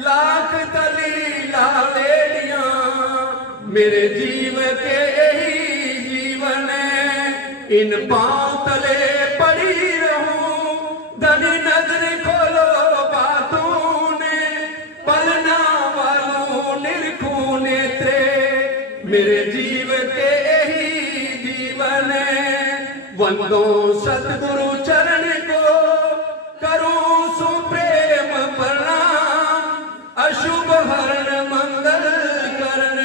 लाख तली लालेड़ियां, मेरे जीव के यही जीवन, इन पांव तले पड़ी रहूं। धनी नजर खोलो बातों ने, पलना वालों निरखूं नेत्रे, मेरे जीव के यही जीवन। वंदो सतगुरु चरण को, करूं सुप्रेम प्रणाम, अशुभ हरण मंगल करण,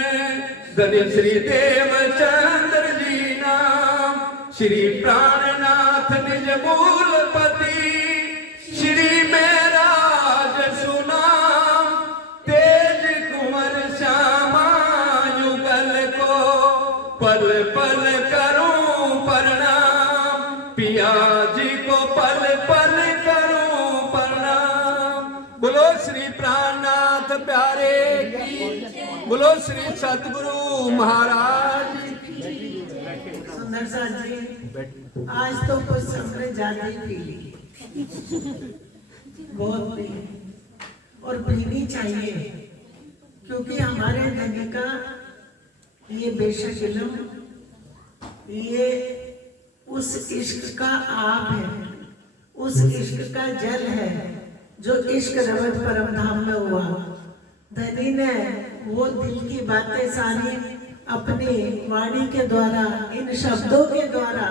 धनी श्री देवचंद्र जी नाम। श्री प्राणनाथ निज मूलपति, श्री महराज सुनाम, तेज कुंवर श्यामा युगल को, पल पल करूं प्रणाम, पिया जी को पल पल करूं प्रणाम। बोलो श्री प्राणनाथ प्यारे की, बोलो श्री सतगुरु महाराज की। सुंदर सा जी, आज तो कुछ समय ज्यादा ही पी ली, बहुत पी, और पीनी चाहिए, क्योंकि हमारे धनी का ये बेशक इल्म, ये उस इश्क का आप है, उस इश्क का जल है जो इश्क रवत परम धाम में हुआ। धनी ने वो दिल की बातें सारी अपनी वाणी के द्वारा, इन शब्दों के द्वारा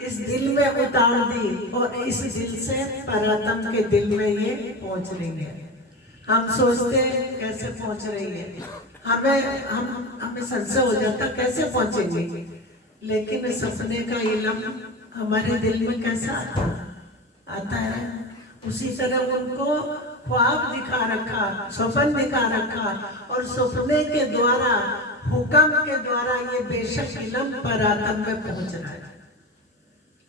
इस दिल में उतार दी, और इस दिल से परात्म के दिल में ये पहुंच रही है। हम सोचते कैसे पहुंच रही है, हमें संशय हो जाता कैसे पहुंचेंगे, लेकिन सपने का इल्म हमारे दिल में कैसा आता है। उसी तरह उनको ख्वाब दिखा रखा, स्वप्न दिखा रखा, और सपने के द्वारा, हुक्म के द्वारा ये बेशक इल्म परात्म में पहुंच रहा है।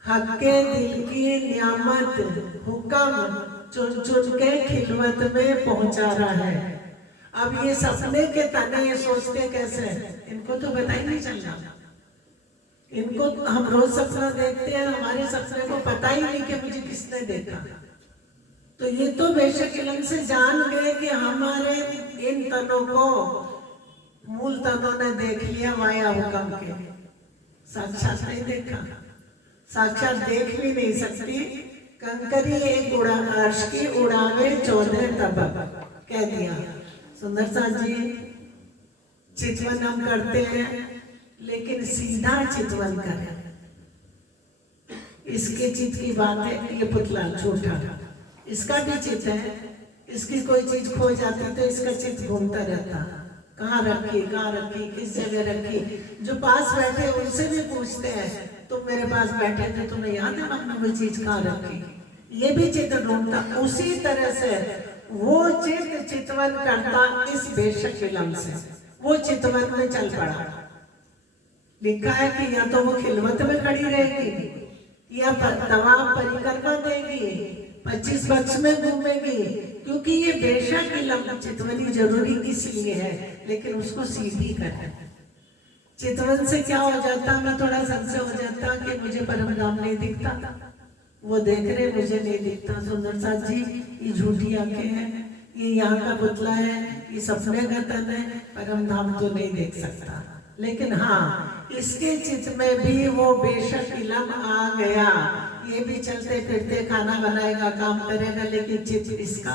हक के दिल की नियामत हुक्म चुन चुन के खिलवत में पहुंचा रहा है। अब ये सपने के तने ये सोचते कैसे, इनको तो पता ही नहीं चल रहा। इनको हम रोज सपना देखते हैं, हमारे सपने को पता ही नहीं कि मुझे किसने देखा। तो ये तो बेशक इल्म से जान गए कि हमारे इन तनों को मूल तनों ने देख लिया माया हुक्म के, साक्षात नहीं देखा, साक्षात देख भी नहीं सकती। कंकरी एक उड़ा अर्श की उड़ावे 14 तब कह दिया। सुंदर सा जी, चितवन हम करते हैं, लेकिन सीधा चितवन करें। इसके चित की बात है, ये पुतला छोटा, इसका भी चित है, इसकी कोई चीज खो जाती तो इसका चित घूमता रहता, कहाँ रखी, किस जगह रखी। जो पास बैठे उनसे भी पूछते हैं, तुम मेरे पास बैठे थे, तुम्हें याद है आपने वो चीज कहाँ रखी, ये भी चित ढूंढता। उसी तरह से वो चित चितवन करता इस बेशक इल्म से, वो चितवन में चल पड़ा। लिखा है कि या तो वो खिलवत में खड़ी रहेगी, या तमाम परिक्रमा देगी, 25 वर्ष में घूमेगी, क्योंकि ये बेशक इल्म चितवनी जरूरी इसलिए है, लेकिन उसको सीधी करना। चितवन से क्या हो जाता, मैं थोड़ा संशय हो जाता कि मुझे परम धाम नहीं दिखता, वो देख रहे मुझे नहीं दिखता। सुंदर सा जी, ये झूठी आंखें हैं, ये यहाँ का पुतला है, ये सपने का तन है, परम धाम तो नहीं देख सकता। लेकिन हाँ, इसके चित में भी वो बेशक इल्म आ गया। ये भी चलते फिरते खाना बनाएगा, काम करेगा, लेकिन चित इसका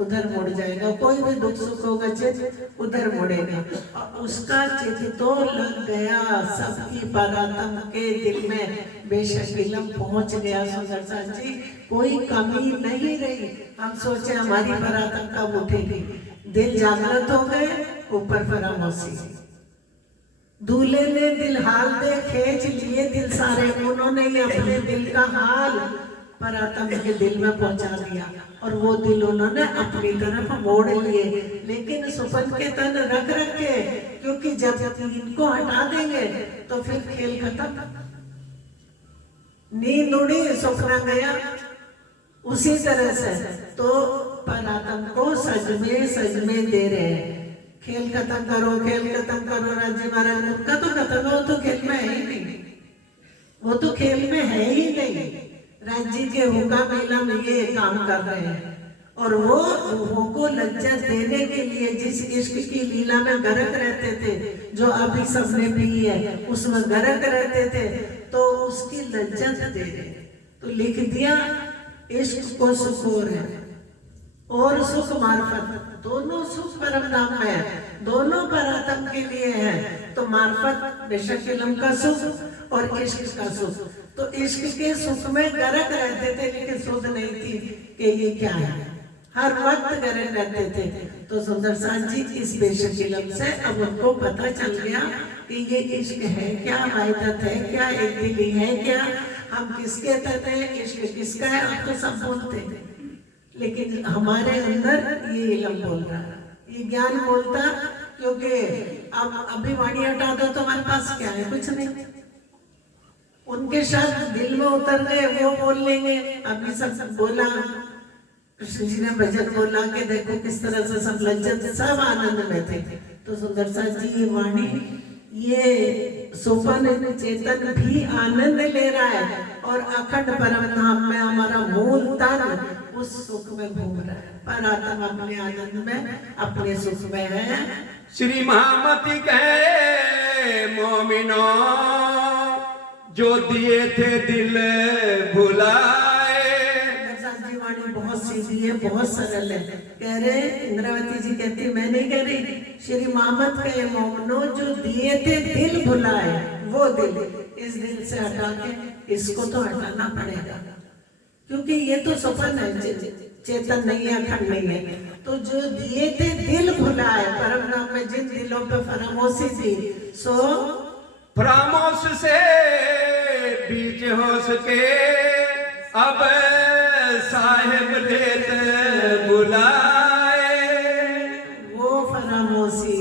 उधर मुड़ जाएगा। कोई भी दुख सुख होगा, चित उधर मुड़ेगा, और उसका चित तो लग गया सबकी परात्म के दिल में, बेशक इल्म पहुंच गया। सुंदर सा जी, कोई कमी नहीं रही। हम सोचे हमारी परात्म कब उठेगी, दिल जागृत हो गए, ऊपर फरामोशी। दूल्हे ने दिल हाल दे खींच लिए दिल सारे, उन्होंने ही अपने दिल का हाल परात्म के दिल में पहुंचा दिया, और वो दिल उन्होंने अपनी तरफ मोड़ लिए। लेकिन सुपन के तन रख रखे, क्योंकि जब इनको हटा देंगे तो फिर खेल खत्म। नींद उड़ी, सपना गया। उसी तरह से तो परात्म को सज में दे रहे हैं। खेल खत्म करो, खेल खत्म करो। राज्य महाराज उनका तो खत्म, वो तो खेल में है ही नहीं, वो तो खेल में है ही नहीं। राज्य के हुक्म इल्म ये काम कर रहे हैं, और वो रूहों को लज्जत देने के लिए जिस इश्क की लीला में गरक रहते थे, जो अभी सबने पी है उसमें गरक रहते थे, तो उसकी लज्जत दे रहे। तो लिख दिया इश्क को सुख और सुख मार्फत, दोनों सुख परम धाम में है, दोनों परात्म के लिए है। तो मार्फत बेशक इल्म का सुख और इश्क का सुख, तो इश्क के सुख में गरक रहते थे, लेकिन सुध नहीं थी कि ये क्या है, हर वक्त गरक रहते थे। तो सुंदर साथ जी इस बेशक इल्म से अब उनको पता चल गया कि ये इश्क है क्या, वाहिदत है क्या, एक दिली है क्या, हम किसके तहत है, इश्क किसका है। अब तो सब बोलते हैं, लेकिन हमारे अंदर ये इल्म बोल रहा है, ये ज्ञान बोलता, क्योंकि अब अभी वाणी हटा दो तो हमारे पास क्या है, कुछ नहीं। उनके शब्द दिल में उतर गए, वो बोल लेंगे। अभी सब बोला, कृष्ण जी ने भजन बोला कि देखो किस तरह से सब लज्जत, सब आनंद में थे। तो सुंदर साथ जी ये वाणी, ये सोपान चेतन भी आनंद ले रहा है, और अखंड परम धाम में हमारा मूल तन उस सुख में घूम रहा है। पर आत्मा अपने आनंद में, अपने सुख में है। श्री महामती कहे मोमिनो, जो दिए थे दिल भुलाए। वाणी बहुत सीधी है, बहुत सरल है। कह रहे इंद्रावती जी कहती, मैं नहीं कह रही, श्री महामत कहे मोमिनो, जो दिए थे दिल भुलाए, वो दिल, इस दिल से हटा के इसको तो हटाना पड़ेगा, क्योंकि ये तो सपन है, चेतन नहीं है, अखंड नहीं है। तो जो दिए थे दिल भुलाए, परम नाम में जिन दिलों पे फरामोशी थी, सो फरामोश से बीच हो सके, अब साहिब लेत बुलाए। वो फरामोशी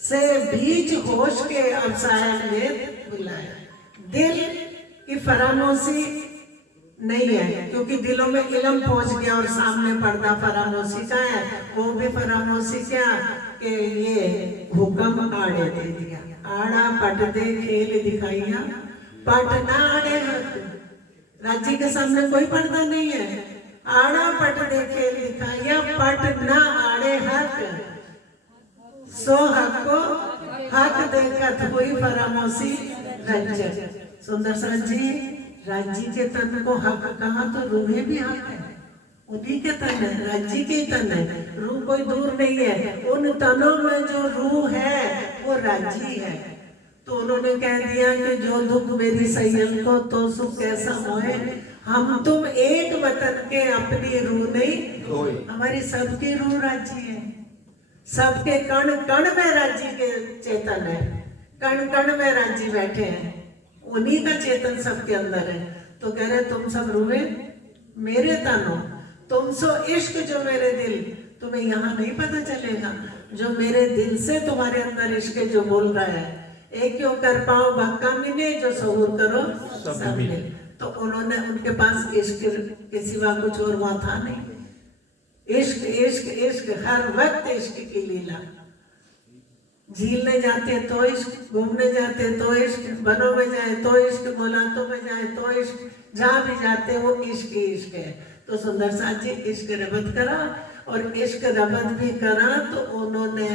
से बीच होश के अब साहिब लेत बुलाए। दिल की फरामोशी नहीं है, क्योंकि दिलों में इल्म पहुंच गया और सामने पर्दा फरामोशी का है। वो भी फरामोशी क्या कि ये हुक्म आड़े दे दिया, आड़ा पट दे खेल दिखाइया, पट ना आड़े हक। राज्य के सामने कोई पर्दा नहीं है, आड़ा पट दे खेल दिखाइया, पट ना आड़े हक, सो हक को हक देकर हुई फरामोशी रंजन। सुंदर साथ जी, राज्य के तन को हक कहा तो रूहें भी हक है, उन्हीं के तन है, राज्य के तन है, रूह कोई दूर नहीं है। उन तनों में जो रूह है वो राज्य है। तो उन्होंने कह दिया कि जो दुख मेरी सैयद को तो सुख कैसा होए, हम तुम एक वतन के अपनी रूह नहीं, हमारी सबकी रूह राज्य है, सबके कण कण में राज्य के चेतन है, कण कण में राज्य बैठे हैं, उन्हीं का चेतन सबके अंदर है। तो कह रहे तुम सब रूहे मेरे तन हो, तुम सो इश्क जो मेरे दिल, तुम्हें यहाँ नहीं पता चलेगा, जो मेरे दिल से तुम्हारे अंदर इश्क जो बोल रहा है, एक क्यों कर पाओ भक्का मिले, जो सहूर करो सब मिले। तो उन्होंने, उनके पास इश्क के सिवा कुछ और वहां था नहीं। इश्क इश्क इश्क, हर वक्त इश्क की लीला। झीलने जाते तो इश्क, घूमने जाते तो इश्क, वनों में जाए तो इश्क, मुलाकातों में जाए तो इश्क, जहाँ भी जाते वो इश्क ही इश्क है। तो सुंदर साथ जी इश्क रबत करा, और इश्क रबत भी करा तो उन्होंने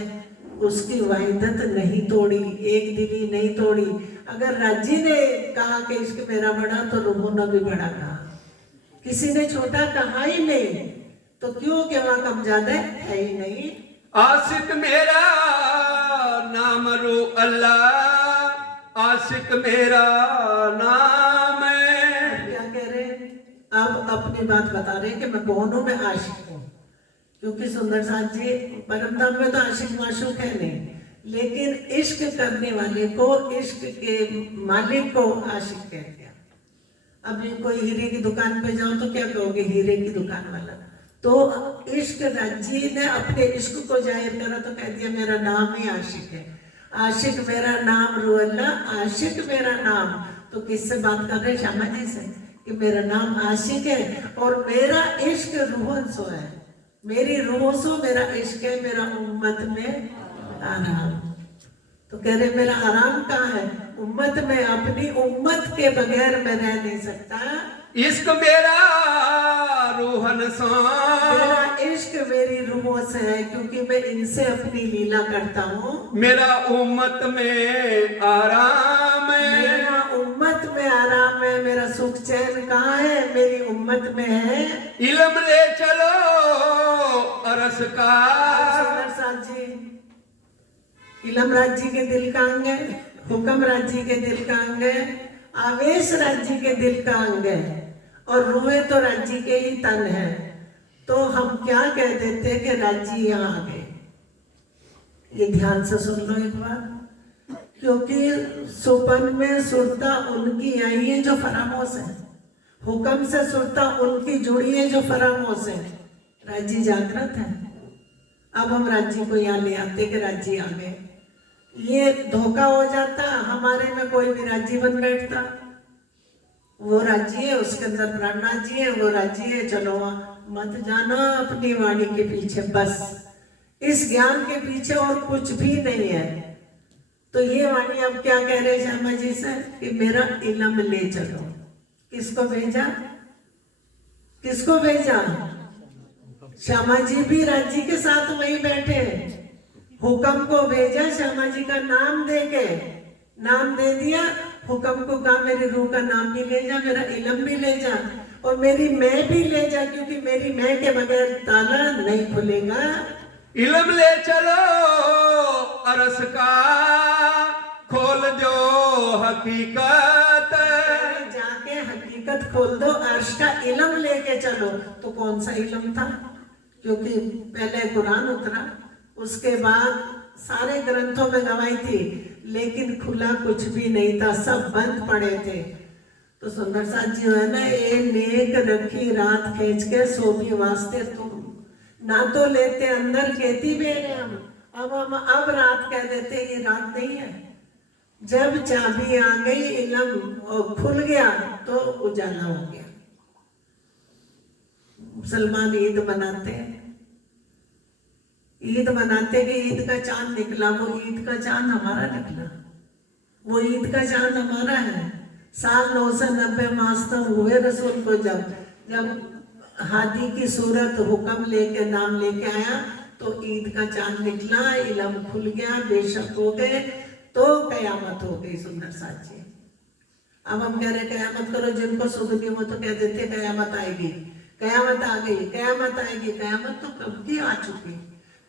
उसकी वाहिदत नहीं तोड़ी, एक दिली नहीं तोड़ी। अगर राज्य ने कहा कि इश्क मेरा बड़ा, तो लोगों ने भी बड़ा कहा, किसी ने छोटा कहा ही नहीं। तो क्यों कि वहां कम ज्यादा है ही नहीं। आशिक मेरा नाम रो अल्लाह, आशिक मेरा नाम है। क्या कह रहे, अब अपनी बात बता रहे कि मैं कौन हूं, मैं आशिक हूं। क्योंकि सुंदर साथ जी परम धाम में तो आशिक माशूक है नहीं, लेकिन इश्क करने वाले को, इश्क के मालिक को आशिक कहते हैं। अभी कोई हीरे की दुकान पे जाओ तो क्या कहोगे, हीरे की दुकान वाला। तो इश्क राज्य ने अपने इश्क को जाहिर करा तो कह दिया मेरा नाम ही आशिक है, आशिक मेरा नाम रू अल्लाह, आशिक मेरा नाम। तो किससे बात कर रहे, श्यामा जी से, कि मेरा नाम आशिक है और मेरा इश्क रूहन सो है, मेरी रूह सो मेरा इश्क है, मेरा उम्मत में आराम। तो कह रहे मेरा आराम कहाँ है, उम्मत में, अपनी उम्मत के बगैर मैं रह नहीं सकता। इश्क मेरा रूहन सा, मेरा इश्क मेरी रूहों से है, क्योंकि मैं इनसे अपनी लीला करता हूँ। मेरा उम्मत में आराम है, मेरा उम्मत में आराम है। मेरा सुख चैन कहाँ है? मेरी उम्मत में है। इल्म ले चलो अरस का। सुंदर साथ जी, इलम राज जी के दिल का अंग है, हुक्म राज जी के दिल का अंग है, आवेश राज जी के दिल का अंग है, और रूहे तो राज जी के ही तन है। तो हम क्या कह देते कि राज जी यहाँ आ गए। ये ध्यान से सुन लो एक बार, क्योंकि सुपन में सुरता उनकी आई है जो फरामोश है, हुक्म से सुरता उनकी जुड़ी है जो फरामोश है। राज जी जागृत है। अब हम राज जी को यहाँ ले आते कि राज जी आ गए। ये धोखा हो जाता, हमारे में कोई भी राज्य बन बैठता। वो राज्य है, उसके अंदर प्राणनाथ जी है, वो राज्य है, चलो मत जाना अपनी वाणी के पीछे, बस इस ज्ञान के पीछे और कुछ भी नहीं है। तो ये वाणी अब क्या कह रहे श्यामा जी से कि मेरा इलम ले चलो। किसको भेजा? किसको भेजा? श्यामा जी भी राज्य के साथ वहीं बैठे, हुक्म को भेजा श्यामा जी का नाम दे के, नाम दे दिया। हुक्म को कहा मेरी रूह का नाम भी ले जा, मेरा इलम भी ले जा, और मेरी मैं भी ले जा, क्योंकि मेरी मैं के बगैर ताला नहीं खुलेगा। इल्म ले चलो अरस का, खोल जो हकीकत। जाके हकीकत खोल दो, अर्श का इलम लेके चलो। तो कौन सा इलम था? क्योंकि पहले कुरान उतरा, उसके बाद सारे ग्रंथों में गवाही थी, लेकिन खुला कुछ भी नहीं था, सब बंद पड़े थे। तो सुंदर साथ जी है ना, ये नेक रखी रात खींच के सोभी वास्ते तुम ना तो लेते अंदर कहती बेरे हम। अब रात कह देते, ये रात नहीं है। जब चाबी आ गई, इलम खुल गया तो उजाला हो गया। मुसलमान ईद मनाते हैं, ईद मनाते कि ईद का चांद निकला। वो ईद का चांद हमारा निकला, वो ईद का चांद हमारा है। साल 990 मास तक हुए रसूल को, जब हादी की सूरत हुक्म लेके नाम लेके आया तो ईद का चांद निकला, इलम खुल गया, बेशक हो गए, तो कयामत हो गई। सुंदर साथ जी, अब हम कह रहे कयामत करो, जिनको सुख दी वो तो कह देते कयामत आएगी, कयामत आ गई, कयामत आएगी। कयामत तो कब की आ चुकी।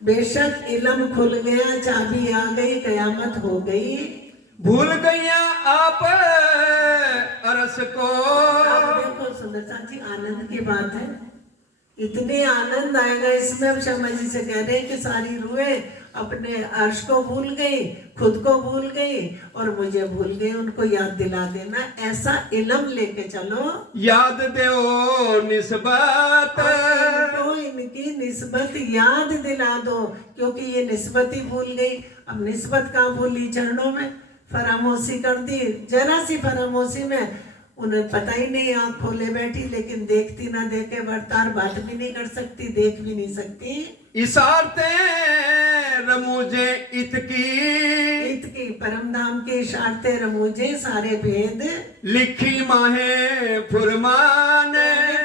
बेशक इलम खुल गया, चाबी आ गई, कयामत हो गई। भूल गैया आप अरस को। देखो सुंदरता जी, आनंद की बात है, इतने आनंद आएगा इसमें। अब शर्मा जी से कह रहे हैं कि सारी रूहें अपने अर्श को भूल गई, खुद को भूल गई, और मुझे भूल गई। उनको याद दिला देना, ऐसा इलम लेके चलो। याद दो निस्बत, तो इनकी निस्बत याद दिला दो, क्योंकि ये निस्बत ही भूल गई। अब निस्बत कहाँ भूली? चरणों में फरामोशी कर दी, जरा सी फरामोशी में उन्हें पता ही नहीं, आँख खोले बैठी, लेकिन देखती ना देखे बरतार, बात भी नहीं कर सकती, देख भी नहीं सकती। इशारते रमूजे इतकी परम धाम के इशारते रमूजे, सारे भेद लिखी माहे फुरमान।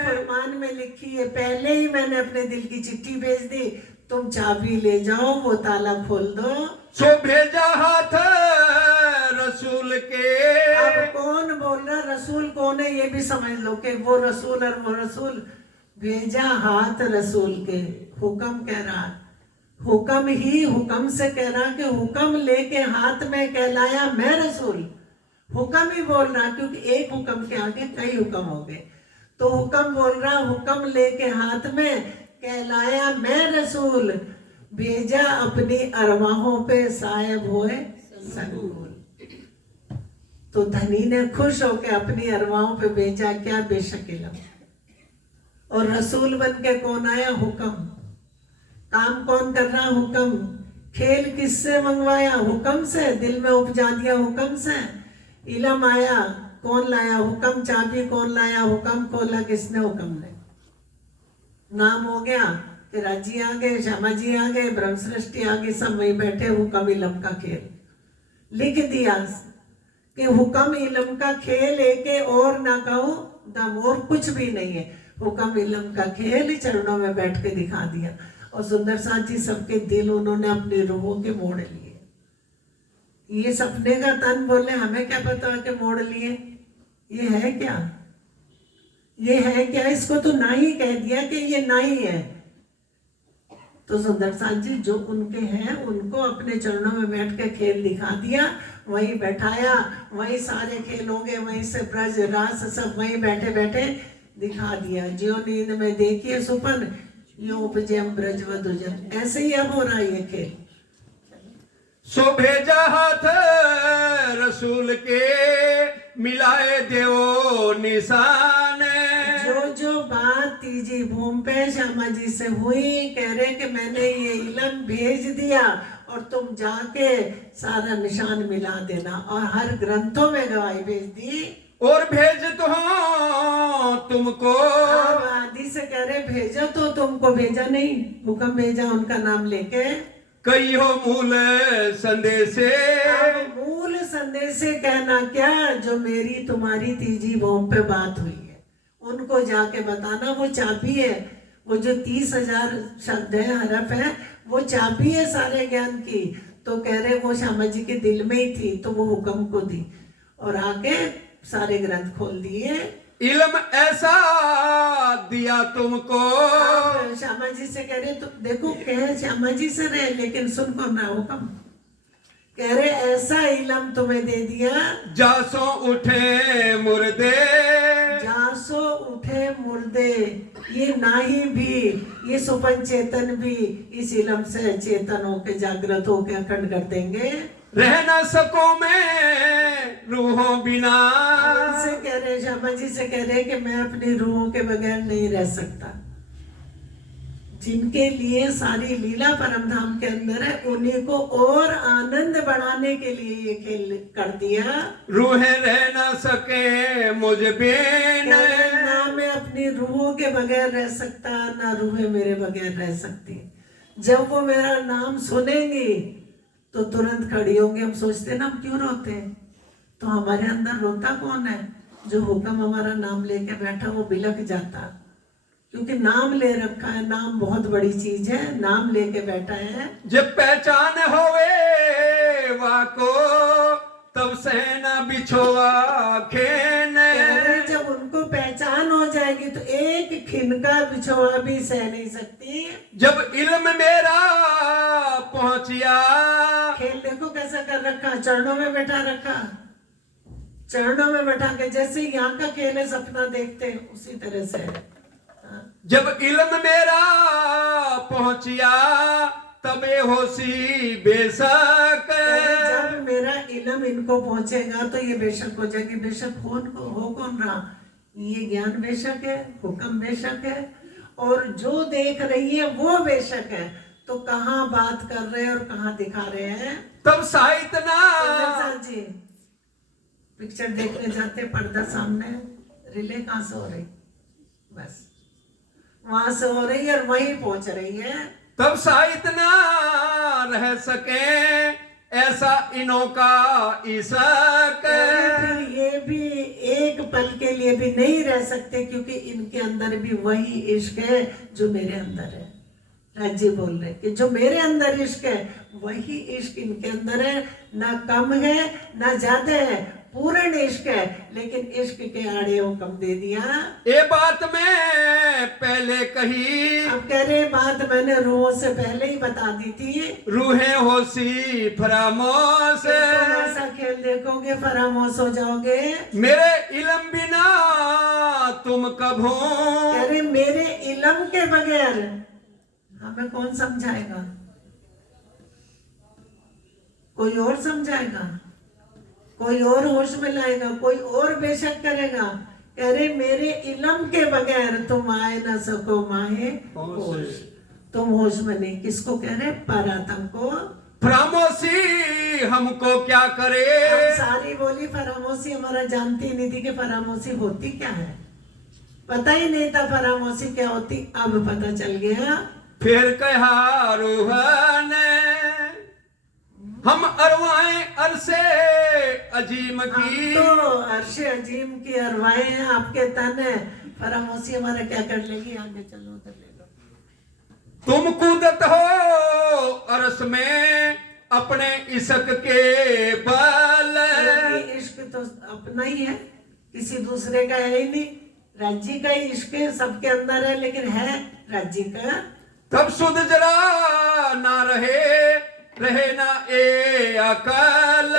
फुरमान में लिखी है, पहले ही मैंने अपने दिल की चिट्ठी भेज दी, तुम चाबी ले जाओ, वो ताला खोल दो। सो भेजा हाथ रसूल के। अब कौन बोल रहा? रसूल कौन है ये भी समझ लो, कि वो रसूल और वो रसूल। भेजा हाथ रसूल के, हुक्म कह रहा, हुक्म ही हुक्म से कह रहा कि हुक्म लेके हाथ में कहलाया मैं रसूल। हुक्म ही बोल रहा, क्योंकि एक हुक्म के आगे कई हुक्म हो गए। तो हुक्म बोल रहा, हुक्म लेके हाथ में कहलाया मैं रसूल, भेजा अपनी अरवाहों पे साहिब होए संगुल। तो धनी ने खुश होकर अपनी अरवाहों पे भेजा क्या? बेशक इलम। और रसूल बन के कौन आया? हुक्म। काम कौन कर रहा? हुक्म। खेल किससे मंगवाया? हुक्म से। दिल में उपजा दिया हुक्म से। इलम आया, कौन लाया? हुक्म। चाबी कौन लाया? हुक्म। खोला किसने? हुक्म ने। नाम हो गया कि राजी आ गए, श्यामा जी आ गए, ब्रह्म सृष्टि आ गई, सब वहीं बैठे। हुक्म इलम का खेल लिख दिया कि हुक्म इलम का खेल, एक और ना कहूं दम, और कुछ भी नहीं है। हुक्म इलम का खेल चरणों में बैठ के दिखा दिया। और सुंदर साथ जी सबके दिल उन्होंने अपने रूहों के मोड़ लिए। ये सपने का तन बोले, हमें क्या पता कि मोड़ लिए। ये है क्या, ये है क्या, इसको तो ना ही कह दिया कि ये ना ही है। तो सुंदर साथ जी जो उनके हैं उनको अपने चरणों में बैठ के खेल दिखा दिया, वहीं बैठाया, वहीं सारे खेल होंगे, वहीं से ब्रज रास सब वहीं बैठे बैठे दिखा दिया। जियो नींद में देखिए सुपन, यो उपजे ब्रज वधुजन। ऐसे ही अब हो रहा है ये खेल। सो भेजा हाथ रसूल के, मिलाए देवो निशान। जो जो बात तीजी भूमि पे श्यामा जी से हुई, कह रहे कि मैंने ये इलम भेज दिया और तुम जाके सारा निशान मिला देना। और हर ग्रंथों में गवाही भेज दी। और भेज तो हूं तुमको, अब आदि से कह रहे भेजो तो तुमको, भेजा नहीं, हुक्म भेजा उनका नाम लेके। कई हो मूल संदेशे। अब मूल संदेश से कहना क्या, जो मेरी तुम्हारी तीजी भूमि पे बात हुई है उनको जाके बताना। वो चाबी है, वो जो 30,000 शब्द है, हरफ है, वो चाबी है सारे ज्ञान की। तो कह रहे वो श्यामा जी के दिल में ही थी, तो वो हुक्म को दी और आके सारे ग्रंथ खोल दिए। इल्म ऐसा दिया तुमको। श्यामा जी से कह रहे, तो देखो कह श्यामा जी से रहे लेकिन सुन को ना हुक्म। कह रहे ऐसा इलम तुम्हें दे दिया, जासो उठे मुर्दे। जासो उठे मुर्दे, ये नाही भी, ये सुपन चेतन भी इस इलम से चेतन होके जागृत होके अखंड कर देंगे। रह न सको मैं रूहों बिना। से कह रहे श्यामा जी से कह रहे कि मैं अपनी रूहों के बगैर नहीं रह सकता। जिनके लिए सारी लीला परम धाम के अंदर है, उन्हीं को और आनंद बढ़ाने के लिए ये खेल कर दिया। रूहें रह न सके मुझ बिन। ना मैं अपनी रूहों के बगैर रह सकता, ना रूहें मेरे बगैर रह सकती। जब वो मेरा नाम सुनेंगी तो तुरंत खड़ी होंगी। हम सोचते ना हम क्यों रोते हैं, तो हमारे अंदर रोता कौन है? जो हुक्म हमारा नाम लेके बैठा वो बिलक जाता, क्योंकि नाम ले रखा है। नाम बहुत बड़ी चीज है, नाम लेके बैठा है। जब पहचान होवे वाको, तब सहना बिछोवा खेन। जब उनको पहचान हो जाएगी तो एक खिनका बिछोआ भी सह नहीं सकती। जब इल्म मेरा पहुंचिया। खेल देखो कैसा कर रखा, चरणों में बैठा रखा, चरणों में बैठा के, जैसे यहाँ का खेल है सपना देखते हैं उसी तरह से। जब इल्म मेरा पहुंचिया, तबे होशी बेशक। जब मेरा इल्म इनको पहुंचेगा तो ये बेशक हो जाएगी। बेशक हो कौन रहा? ये ज्ञान बेशक है, हुक्म बेशक है, और जो देख रही है वो बेशक है। तो कहाँ बात कर रहे हैं और कहाँ दिखा रहे हैं? तब साहित्य ना जी पिक्चर देखने जाते, पर्दा सामने, रिले कहाँ से हो रही, बस वहां से हो रही है और वहीं पहुंच रही है। तब साहित्य ना रह सके, ऐसा इनो का इशक। फिर ये भी एक पल के लिए भी नहीं रह सकते, क्योंकि इनके अंदर भी वही इश्क है जो मेरे अंदर है। राजी बोल रहे कि जो मेरे अंदर इश्क है वही इश्क इनके अंदर है। ना कम है ना ज्यादा है, पूर्ण इश्क है। लेकिन इश्क के आड़े हुक्म दे दिया। ये बात मैं पहले कही। अब कह रहे बात मैंने रूहों से पहले ही बता दी थी। रूहें होशी फरामोश। तुम ऐसा खेल देखोगे फरामोश हो जाओगे। मेरे इल्म बिना तुम कब हो। कह रहे मेरे इल्म के बगैर हमें कौन समझाएगा? कोई और समझाएगा, कोई और होश में लाएगा, कोई और बेशक करेगा। कह रहे मेरे इल्म के बगैर तुम आए ना सको माहे होश। तुम होश में नहीं। किसको कह रहे? परात्म को। फरामोशी हमको क्या करे। हम सारी बोली फरामोशी हमारा जानती नहीं थी कि फरामोशी होती क्या है। पता ही नहीं था फरामोशी क्या होती, अब पता चल गया। फिर कहा रूहन हम अरवाएं अरसे अजीम की। तो अर्शे अजीम की अरवाएं आपके तन है। फरामोशी हमारा क्या कर लेगी, आगे चलो उधर ले लो। तुम कूदत हो अरस में अपने इश्क के बल। क्योंकि इश्क तो अपना ही है, किसी दूसरे का है ही नहीं। राज्य का ही इश्क है, सबके अंदर है, लेकिन है राज्य का। तब सुध जरा ना रहे ना ए अकल।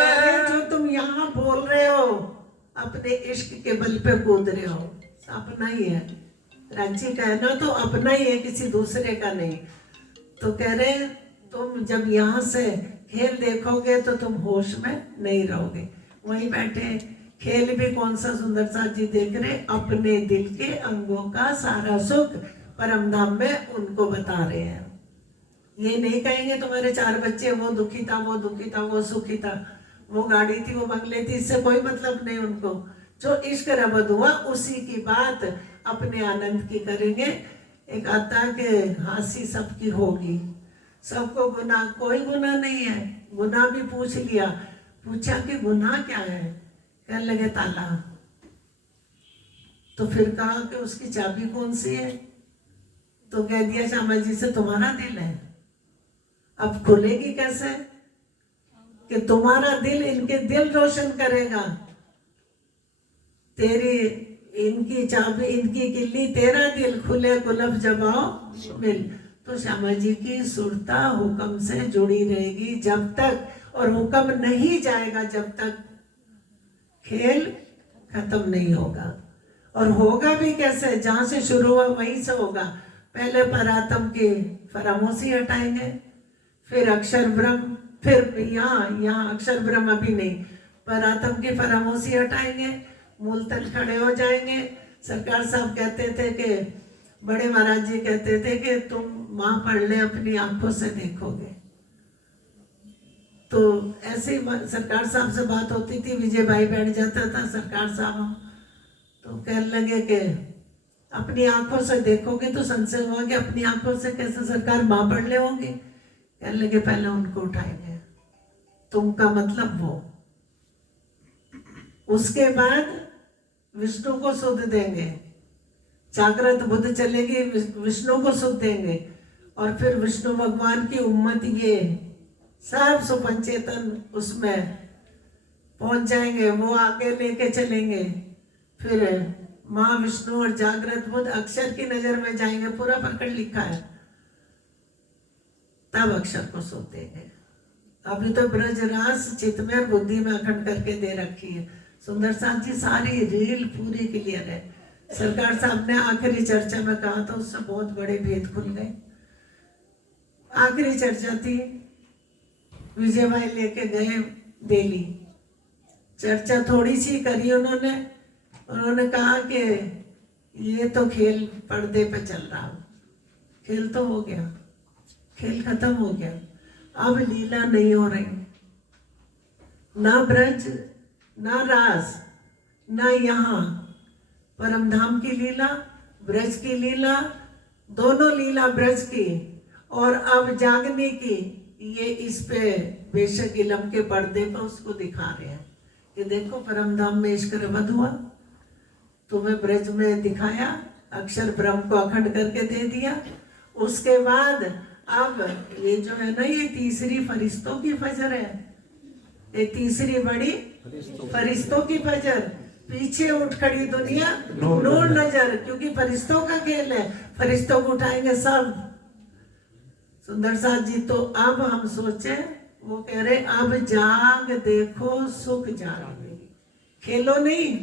जो तुम यहाँ बोल रहे हो अपने इश्क के बल पे कूद रहे हो, अपना ही है, राज्य का है ना, तो अपना ही है, किसी दूसरे का नहीं। तो कह रहे तुम जब यहाँ से खेल देखोगे तो तुम होश में नहीं रहोगे। वहीं बैठे खेल भी कौन सा सुंदर सा जी देख रहे, अपने दिल के अंगों का सारा सुख परम धाम में उनको बता रहे हैं। ये नहीं कहेंगे तुम्हारे 4 बच्चे, वो दुखी था, वो दुखी था, वो सुखी था, वो गाड़ी थी, वो बंगले थी, इससे कोई मतलब नहीं उनको। जो इश्क रबद हुआ उसी की बात अपने आनंद की करेंगे। एक आता कि हंसी सबकी होगी, सबको गुनाह, कोई गुनाह नहीं है। गुनाह भी पूछ लिया, पूछा कि गुनाह क्या है, कहने लगे ताला। तो फिर कहा कि उसकी चाबी कौन सी है, तो कह दिया श्यामा जी से तुम्हारा दिल है। अब खुलेगी कैसे, कि तुम्हारा दिल इनके दिल रोशन करेगा। तेरी इनकी चाबी, इनकी किल्ली, तेरा दिल, खुले कुलफ जबाओ मिल। तो श्यामा जी की सुरता हुक्म से जुड़ी रहेगी जब तक, और हुक्म नहीं जाएगा जब तक खेल खत्म नहीं होगा। और होगा भी कैसे, जहां से शुरू हुआ वहीं से होगा। पहले परातम की फरामोशी हटाएंगे, फिर अक्षर ब्रह्म, फिर यहाँ अक्षर ब्रह्म अभी नहीं, परातम की फरामोशी हटाएंगे, मूल तक खड़े हो जाएंगे। सरकार साहब कहते थे कि बड़े महाराज जी कहते थे कि तुम माँ पढ़ ले, अपनी आंखों से देखोगे। तो ऐसे सरकार साहब से बात होती थी, विजय भाई बैठ जाता था सरकार साहब, तो कहने लगे कि अपनी आंखों से देखोगे। तो संशय हुआ कि अपनी आंखों से कैसे सरकार, माँ पढ़ ले होंगे। कहने लगे पहले उनको उठाएंगे, तुम का मतलब वो, उसके बाद विष्णु को शुद्ध देंगे, जागृत बुद्ध चलेगी, विष्णु को शुद्ध देंगे, और फिर विष्णु भगवान की उम्मत ये सब सुपंचेतन उसमें पहुंच जाएंगे, वो आगे लेके चलेंगे। फिर माँ विष्णु और जागृत बुद्ध अक्षर की नजर में जाएंगे, पूरा प्रकट लिखा है, तब अक्षर को शुद्ध देंगे। अभी तो ब्रज रास चित्त में और बुद्धि में अखंड करके दे रखी है। सुंदर साथ जी सारी रील पूरी क्लियर है। सरकार साहब ने आखिरी चर्चा में कहा था, उससे बहुत बड़े भेद खुल गए। आखिरी चर्चा थी, विजय भाई लेके गए दिल्ली, चर्चा थोड़ी सी करी उन्होंने कहा कि ये तो खेल पर्दे पे चल रहा, खेल तो हो गया, खेल खत्म हो गया, अब लीला नहीं हो रही, ना ब्रज ना रास ना यहाँ, परमधाम की लीला, ब्रज की लीला, दोनों लीला ब्रज की और अब जागने की, ये इस पे बेशक इलम के पर्दे पर उसको दिखा रहे हैं कि देखो परमधाम में इश्क रबद हुआ, तुम्हें ब्रज में दिखाया, अक्षर ब्रह्म को अखंड करके दे दिया। उसके बाद अब ये जो है ना, ये तीसरी फरिश्तों की फजर है, ये तीसरी बड़ी फरिश्तों की फजर। पीछे उठ खड़ी दुनिया नूर नजर, क्योंकि फरिश्तों का खेल है, फरिश्तों को उठाएंगे सब। सुंदर साथ जी तो अब हम सोचे, वो कह रहे अब जाग देखो सुख जाग, खेलो नहीं,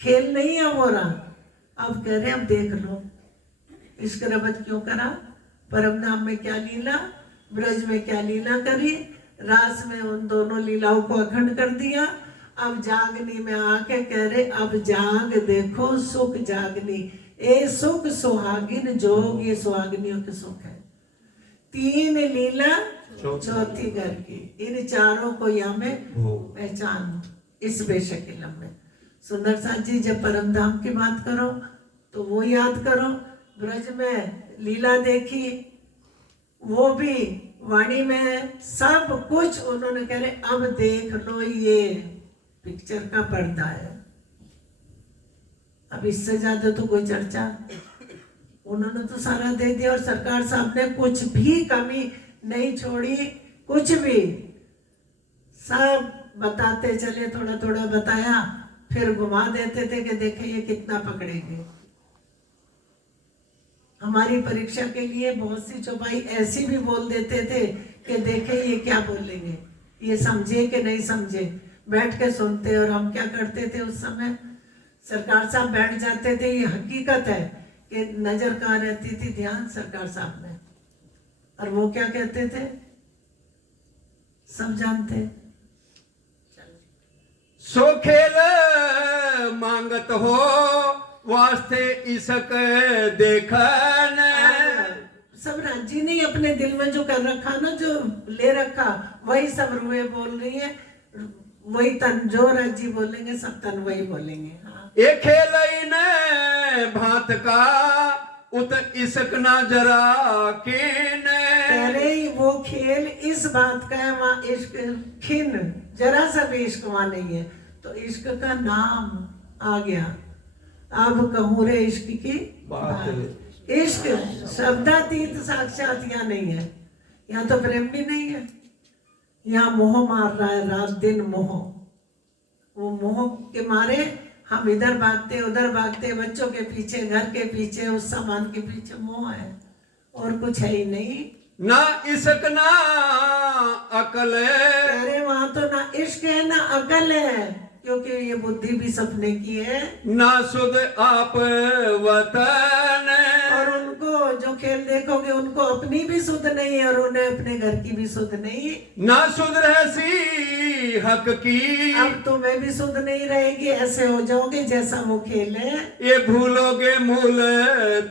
खेल नहीं है हो रहा, अब कह रहे अब देख लो इश्क रबद क्यों करा, परमधाम में क्या लीला, ब्रज में क्या लीला करी, रास में उन दोनों लीलाओं को अखंड कर दिया। अब जागनी में आके कह रहे अब जाग देखो सुख जागनी, ए सुख सुहागिन जोग, ये सुहागिनियों के सुख है। 3 लीला चौथी घर की, इन चारों को यहाँ में पहचान इस बेशक इलम में। सुंदर साथ जी जब परमधाम की बात करो तो वो याद करो, ब्रज में लीला देखी वो भी वाणी में, सब कुछ उन्होंने कह रहे अब देख लो, ये पिक्चर का पर्दा है, अब इससे ज्यादा तो कोई चर्चा, उन्होंने तो सारा दे दिया और सरकार साहब ने कुछ भी कमी नहीं छोड़ी, कुछ भी, सब बताते चले, थोड़ा थोड़ा बताया, फिर घुमा देते थे कि देखे ये कितना पकड़ेंगे। हमारी परीक्षा के लिए बहुत सी चौपाई ऐसी भी बोल देते थे कि देखे ये क्या बोलेंगे, ये समझे कि नहीं समझे। बैठ के सुनते, और हम क्या करते थे उस समय, सरकार साहब बैठ जाते थे, ये हकीकत है कि नजर कहाँ रहती थी, ध्यान सरकार साहब में, और वो क्या कहते थे सब जानते। सो खेल मांगत हो वास्ते इसक देखन। सब राजी नहीं, अपने दिल में जो कर रखा ना, जो ले रखा, वही सब रुए बोल रही है, वही तन, जो राजी बोलेंगे सब तन वही बोलेंगे। हाँ। ए खेल ने भात का उत इसक ना जरा किन। कह रहे वो खेल इस बात का है, वहाँ इश्क खिन, जरा सा भी इश्क वहाँ नहीं है, तो इश्क का नाम आ गया। अब कहूँ रे इश्क की बात। इश्क शब्दातीत साक्षात यहाँ नहीं है, यहाँ तो प्रेम भी नहीं है, यहाँ मोह मार रहा है, रात दिन मोह। वो मोह के मारे हम इधर भागते उधर भागते, बच्चों के पीछे, घर के पीछे, उस सामान के पीछे, मोह है और कुछ है ही नहीं। ना इश्क ना अकल है। अरे वहां तो ना इश्क है ना अकल है, क्योंकि ये बुद्धि भी सपने की है। ना सुध आप वतन। और उनको जो खेल देखोगे, उनको अपनी भी सुध नहीं है और उन्हें अपने घर की भी सुध नहीं। ना सुध रहसी हक की। अब तुम्हें भी सुध नहीं रहेगी, ऐसे हो जाओगे जैसा वो खेल है। ये भूलोगे मूल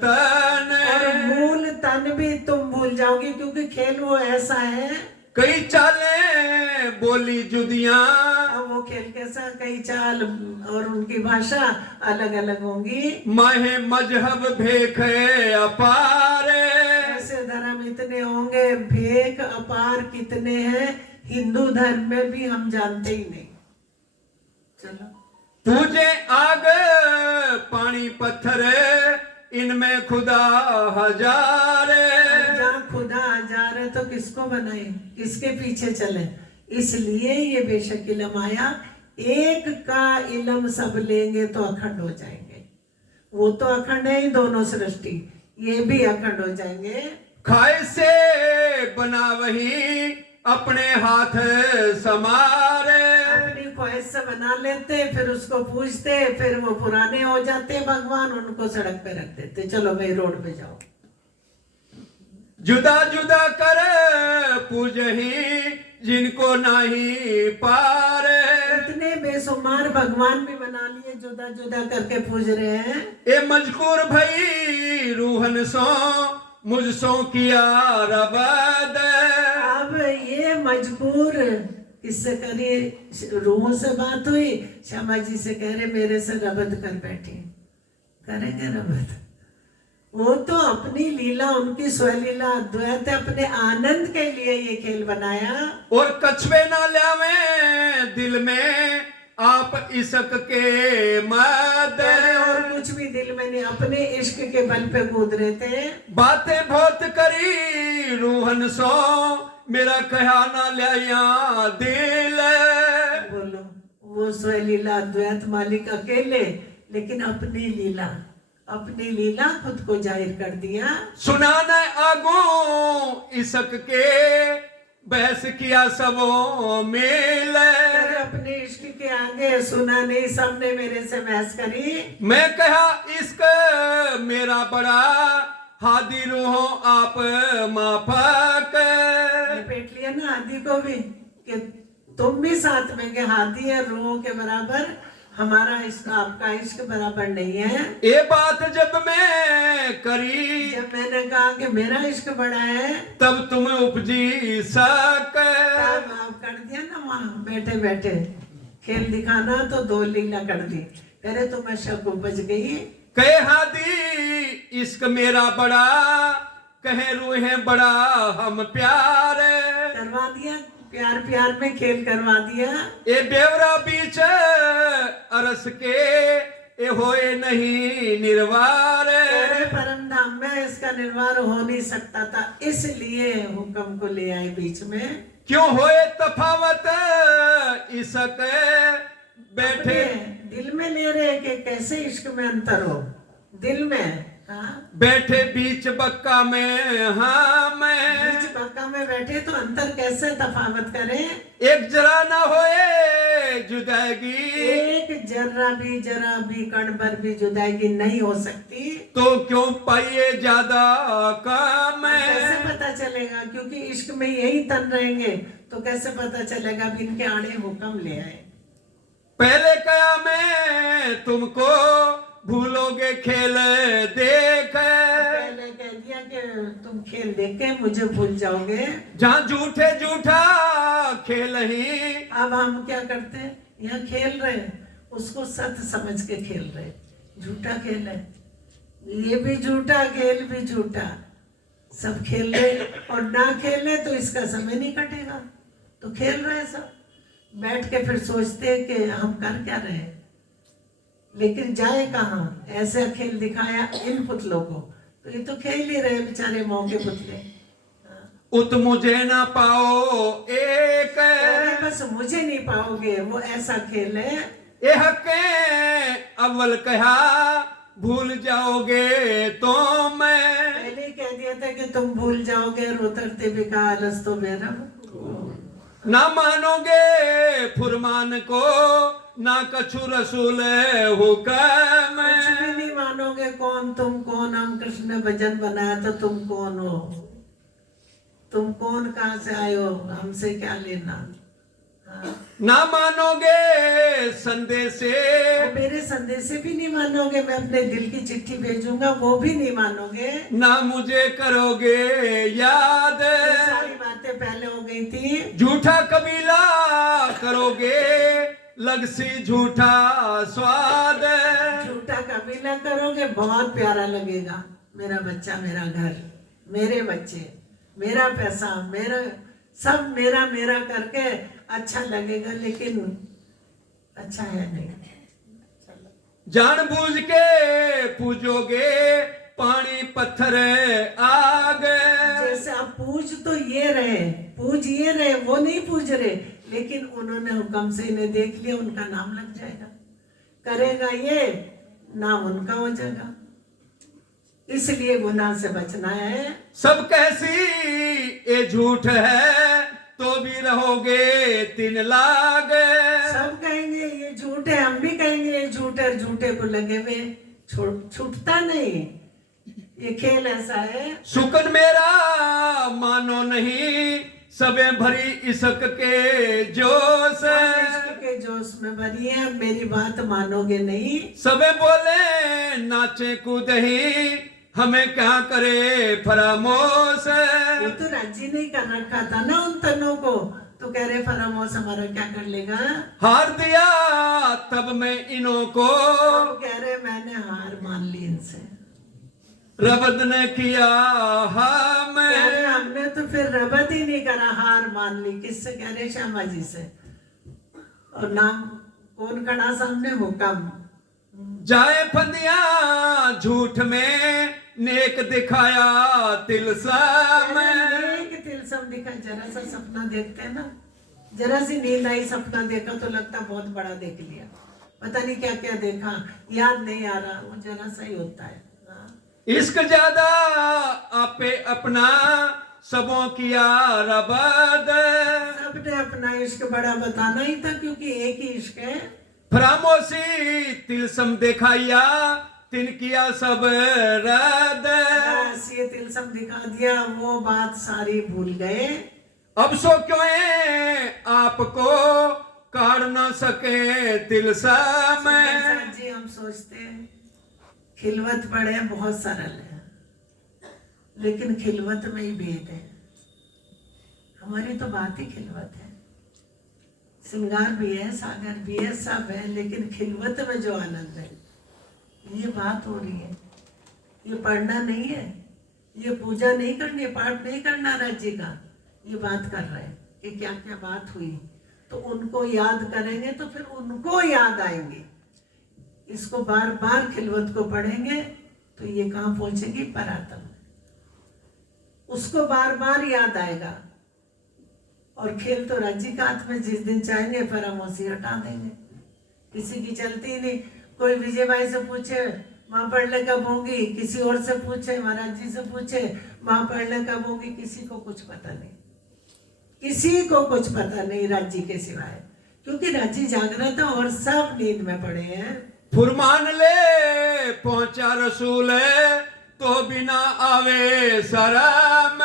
तन। और मूल तन भी तुम भूल जाओगे, क्योंकि खेल वो ऐसा है। कई चाले बोली जुदियां। अब वो खेल कैसा, कई चाल और उनकी भाषा अलग अलग होंगी। माहे मजहब भेख अपार। ऐसे धर्म इतने होंगे, भेख अपार कितने हैं, हिंदू धर्म में भी हम जानते ही नहीं। चलो, तुझे आग पानी पत्थर इनमें खुदा हजार। जहाँ खुदा हजार है तो किसको बनाए, किसके पीछे चले। इसलिए ये बेशक इल्म आया, एक का इल्म सब लेंगे तो अखंड हो जाएंगे। वो तो अखंड है ही, दोनों सृष्टि, ये भी अखंड हो जाएंगे। खाए से बना वही अपने हाथ समारे। अपनी ख्वाहिश से बना लेते, फिर उसको पूछते, फिर वो पुराने हो जाते भगवान, उनको सड़क पे रख देते, चलो भाई रोड पे जाओ। जुदा जुदा कर पूजही जिनको नहीं पार। इतने बेसुमार भगवान भी बना लिए, जुदा जुदा करके पूज रहे हैं। ए मजकूर भई रूहन सो मुझसो किया रबद। अब ये मजबूर इससे करिए, रूहों से बात हुई, श्यामा जी से कह रहे मेरे से रबद कर बैठी, करेंगे रबद। वो तो अपनी लीला, उनकी स्वलीला अद्वैत, अपने आनंद के लिए ये खेल बनाया। और कछुए ना लावे दिल में आप इश्क के मद। और कुछ भी दिल में नहीं, अपने इश्क के बल पे कूद रहे थे। बातें बहुत करी रूहन सो मेरा कहा ना लिया दिल। बोलो, वो स्वलीला अद्वैत मालिक अकेले, लेकिन अपनी लीला, अपनी लीला खुद को जाहिर कर दिया। सुनाना आगो इश्क के बहस किया सबो मेल। अपने इश्क के आगे सुना नहीं, सबने मेरे से बहस करी। मैं कहा इश्क मेरा बड़ा हादी रूहो आप माफक। लपेट लिया ना हादी को भी, कि तुम भी साथ में, के हादी है रूहों के बराबर, हमारा इश्क आपका इश्क बराबर नहीं है। ये बात जब मैं करी, जब मैंने कहा कि मेरा इश्क बड़ा है, तब तुम्हें उपजी शक। तब आप कर दिया ना वहाँ बैठे बैठे, खेल दिखाना तो दो लीला कर दी, अरे तुम्हें शक उपज गई। कहे हादी इश्क मेरा बड़ा, कहे रूहे बड़ा हम प्यार। करवा दिया, प्यार प्यार में खेल करवा दिया। ए बेवरा बीच अरस के ये होए नहीं निर्वार। तेरे परम धाम में इसका निर्वाह हो नहीं सकता था, इसलिए हुक्म को ले आए बीच में। क्यों होए तफावत इसक बैठे। अपने दिल में ले रहे कि कैसे इश्क में अंतर हो, दिल में। हाँ, बैठे बीच बक्का में, हाँ मैं बीच बक्का में बैठे तो अंतर कैसे तफावत करें। एक जरा ना होए जुदागी, एक जरा भी कण भर भी जुदाई नहीं हो सकती। तो क्यों पाइए ज्यादा काम। कैसे पता चलेगा, क्योंकि इश्क में यही तन रहेंगे तो कैसे पता चलेगा। भी इनके आड़े हुक्म ले आए। पहले कया मैं तुमको भूलोगे खेल देख। पहले कह दिया कि तुम खेल देख के मुझे भूल जाओगे। जहाँ झूठे झूठा खेल ही। अब हम क्या करते हैं, यहाँ खेल रहे उसको सत्य समझ के खेल रहे। झूठा खेल है, ये भी झूठा, खेल भी झूठा, सब खेल रहे। और ना खेले तो इसका समय नहीं कटेगा, तो खेल रहे सब। बैठ के फिर सोचते कि हम कर क्या रहे, लेकिन जाए कहाँ। ऐसा खेल दिखाया इन पुतलों को, तो ये तो खेल ही रहे बेचारे मौके पुतले। उत मुझे ना पाओ एक, अरे बस मुझे नहीं पाओगे, वो ऐसा खेल है। ये हके अव्वल कहा भूल जाओगे तो मैं। पहले कह दिया था कि तुम भूल जाओगे, और उतरते भी कहा अलस तो बेरम। ना मानोगे फुरमान को, ना कछु रसूल हुक्म। कुछ भी नहीं मानोगे। कौन तुम कौन, हम कृष्ण ने भजन बनाया तो तुम कौन हो, तुम कौन, कहाँ से आए हो, हमसे क्या लेना। हाँ। ना मानोगे संदेशे, मेरे संदेशे भी नहीं मानोगे। मैं अपने दिल की चिट्ठी भेजूंगा, वो भी नहीं मानोगे। ना मुझे करोगे याद, ये सारी बातें पहले हो गई थी। झूठा कबीला करोगे लगसी झूठा स्वाद। झूठा कबीला करोगे, बहुत प्यारा लगेगा। मेरा बच्चा, मेरा घर, मेरे बच्चे, मेरा पैसा, मेरा सब, मेरा मेरा करके अच्छा लगेगा, लेकिन अच्छा है नहीं। जानबूझ के पूजोगे पानी पत्थर आग। जैसे आप पूज तो ये रहे, पूज ये रहे, वो नहीं पूज रहे, लेकिन उन्होंने हुक्म से इन्हें देख लिया, उनका नाम लग जाएगा। करेगा ये, नाम उनका हो जाएगा। इसलिए गुनाह से बचना है। सब कैसी ये झूठ है तो भी रहोगे 3 लाख। सब कहेंगे ये झूठ है, हम भी कहेंगे ये झूठ है, झूठे को लगे हुए छूटता नहीं। ये खेल ऐसा है। शुक्र मेरा मानो नहीं, सबे भरी इश्क के जोश। इश्क के जोश में भरी है, मेरी बात मानोगे नहीं। सबे बोले नाचे कूदही, हमें क्या करे फरामोश। वो तो राजी नहीं कर रखा था ना उन तनों को, तो कह रहे फरामोश हमारा क्या कर लेगा। हार दिया तब मैं इन्हों को, तो कह रहे मैंने हार मान ली इनसे। रबद ने किया कह रहे हमें, हमने तो फिर रबत ही नहीं करा, हार मान ली। किससे कह रहे, श्यामा जी से। और नाम कौन खड़ा सामने, हुक्म। जाए फंदिया झूठ में नेक दिखाया तिलसम। एक तिलसम दिखा, जरा सा सपना देखते हैं ना, जरा सी नींद आई, सपना देखा तो लगता बहुत बड़ा देख लिया। पता नहीं क्या क्या देखा, याद नहीं आ रहा, वो जरा सा ही होता है। इश्क ज्यादा आपे अपना, सबों किया रबद। सबने अपना इश्क बड़ा बताना ही था, क्योंकि एक ही इश्क है। फरामोशी तिलसम दिखाया, तिन किया सब रद। बस ये तिलसम दिखा दिया, वो बात सारी भूल गए। अब सो क्यों आपको काढ़ न सके तिलसम। जी हम सोचते हैं खिलवत पढ़े बहुत सरल है, लेकिन खिलवत में ही भेद है। हमारी तो बात ही खिलवत है, श्रृंगार भी है, सागर भी है, सब है, लेकिन खिलवत में जो आनंद है, ये बात हो रही है। ये पढ़ना नहीं है, ये पूजा नहीं करनी, पाठ नहीं करना राज्य का, ये बात कर रहे हैं कि क्या क्या बात हुई। तो उनको याद करेंगे तो फिर उनको याद आएंगे। इसको बार बार खिलवत को पढ़ेंगे तो ये कहाँ पहुंचेगी, परातम। उसको बार बार याद आएगा। और खेल तो राज्य का हाथ में, जिस दिन चाहेंगे फरामोशी हटा देंगे, किसी की चलती ही नहीं। कोई विजय भाई से पूछे माँ पढ़ने कब होगी, किसी और से पूछे, महाराज जी से पूछे माँ पढ़ने कब होगी, किसी को कुछ पता नहीं, किसी को कुछ पता नहीं राज्य के सिवाय, क्योंकि राज्य जागृत है और सब नींद में पड़े हैं। फुरमान ले पहुंचा रसूल तो बिना आवे शर्म।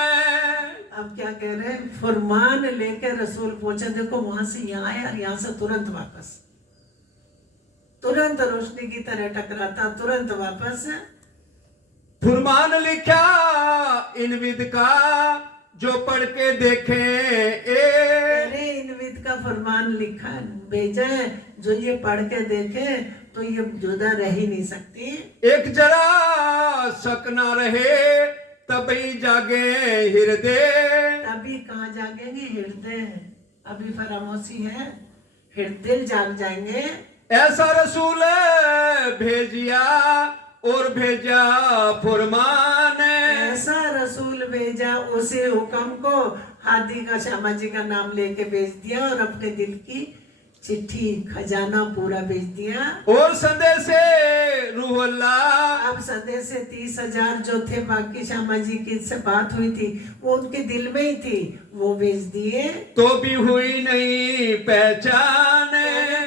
अब क्या कह रहे हैं, फरमान लेकर रसूल पहुंचा, देखो वहां से यहाँ आया और यहाँ से तुरंत वापस, तुरंत रोशनी की तरह टकराता, तुरंत वापस। फुरमान लिखा इन विद का जो पढ़ के देखे अरे इन विद का फरमान लिखा भेजा है, जो ये पढ़ के देखे तो ये जुदा रह ही नहीं सकती। एक जरा शक ना रहे तभी जागे हृदय। तभी कहाँ जागेंगे, हृदय। अभी फरामोशी है, हृदय जाग जाएंगे। ऐसा रसूल भेजिया और भेजा फुरमान। ऐसा रसूल भेजा, उसे हुक्म को हादी का श्यामा जी का नाम लेके भेज दिया और अपने दिल की चिट्ठी खजाना पूरा भेज दिया। और संदेश से रूह अल्लाह, अब संदेश से 30,000 जो थे, बाकी श्यामा जी की से बात हुई थी वो उनके दिल में ही थी, वो भेज दिए। तो भी हुई नहीं पहचान।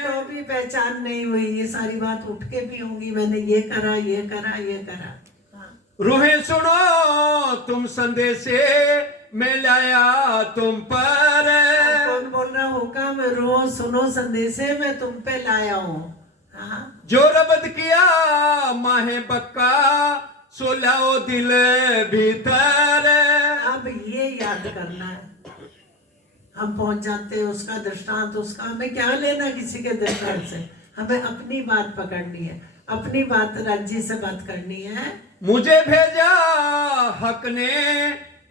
तो भी पहचान नहीं हुई, ये सारी बात उठ के भी होंगी, मैंने ये करा ये करा ये करा। रूहें सुनो तुम संदेश मैं लाया तुम पर। कौन बोल रहा, हुक्म रोज सुनो संदेशे मैं तुम पे लाया हूँ। जो रबद किया माहे बक्का सो लाओ दिल भीतर। अब ये याद करना है, हम पहुंच जाते हैं उसका दृष्टांत, उसका हमें क्या लेना किसी के दृष्टांत से, हमें अपनी बात पकड़नी है, अपनी बात राज्य से बात करनी है। मुझे भेजा हक ने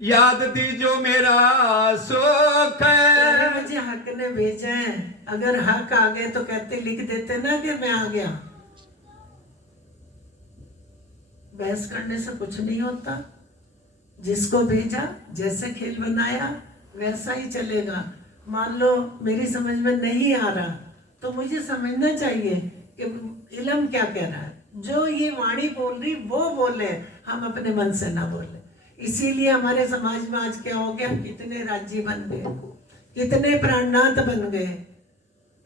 याद दी जो मेरा सुख है। मुझे हक ने भेजा है, अगर हक आ गए तो कहते लिख देते ना कि मैं आ गया। बहस करने से कुछ नहीं होता, जिसको भेजा जैसे खेल बनाया वैसा ही चलेगा। मान लो मेरी समझ में नहीं आ रहा तो मुझे समझना चाहिए कि इल्म क्या कह रहा है, जो ये वाणी बोल रही वो बोले, हम अपने मन से ना बोले। इसीलिए हमारे समाज में आज क्या हो गया, कितने राज्य बन गए, कितने प्राणनाथ बन गए।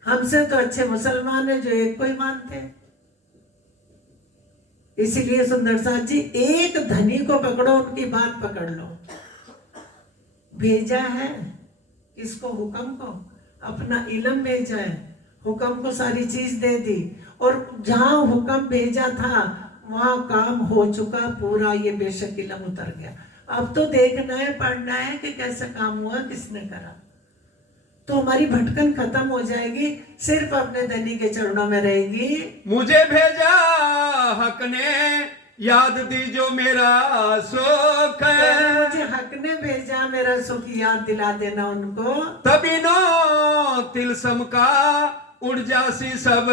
हमसे तो अच्छे मुसलमान है जो एक को ही मानते हैं। इसीलिए सुंदर साथ जी, एक धनी को पकड़ो, उनकी बात पकड़ लो। भेजा है इसको, हुक्म को, अपना इल्म भेजा है, हुक्म को सारी चीज दे दी, और जहां हुक्म भेजा था वहां काम हो चुका पूरा। ये बेशक इल्म उतर गया, अब तो देखना है, पढ़ना है कि कैसे काम हुआ, किसने करा, तो हमारी भटकन खत्म हो जाएगी, सिर्फ अपने धनी के चरणों में रहेगी। मुझे भेजा हक ने याद दी जो मेरा सुख है। मुझे हक ने भेजा, मेरा सुख याद दिला देना उनको। तभी नो तिलसम का उड़ जासी सब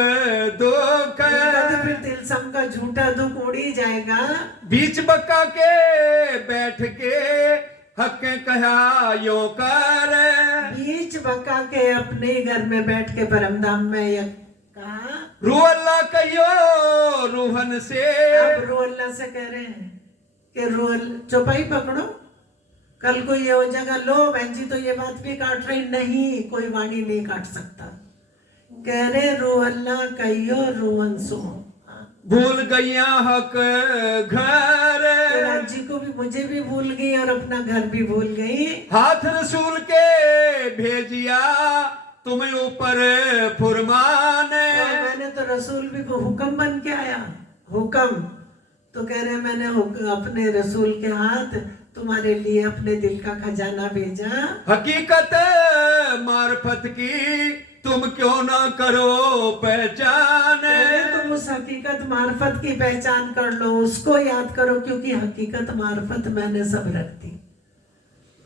दुख। तो फिर तिलसम का झूठा दुख उड़ ही जाएगा। बीच बक्का के बैठ के हक कहा यो कर। बीच बका के अपने घर में बैठ के परमधाम में यह कहा, रूह अल्लाह कहियो रूहन से। अब रूह अल्लाह से कह रहे हैं कि रूह चौपाई पकड़ो, कल को ये हो जाएगा, लो बहन जी तो ये बात भी काट रही, नहीं कोई वाणी नहीं काट सकता। कह रहे रूह अल्लाह कहियो रूहन सो। भूल गैया हक घर। राज्य को भी, मुझे भी भूल गई और अपना घर भी भूल गई। हाथ रसूल के भेजिया तुम्हें ऊपर फुरमान। मैंने तो रसूल भी हुक्म बन के आया, हुक्म तो कह रहे मैंने अपने रसूल के हाथ तुम्हारे लिए अपने दिल का खजाना भेजा। हकीकत मार्फत की तुम क्यों ना करो पहचान। तुम उस हकीकत मार्फत की पहचान कर लो, उसको याद करो, क्योंकि हकीकत मार्फत मैंने सब रख दी।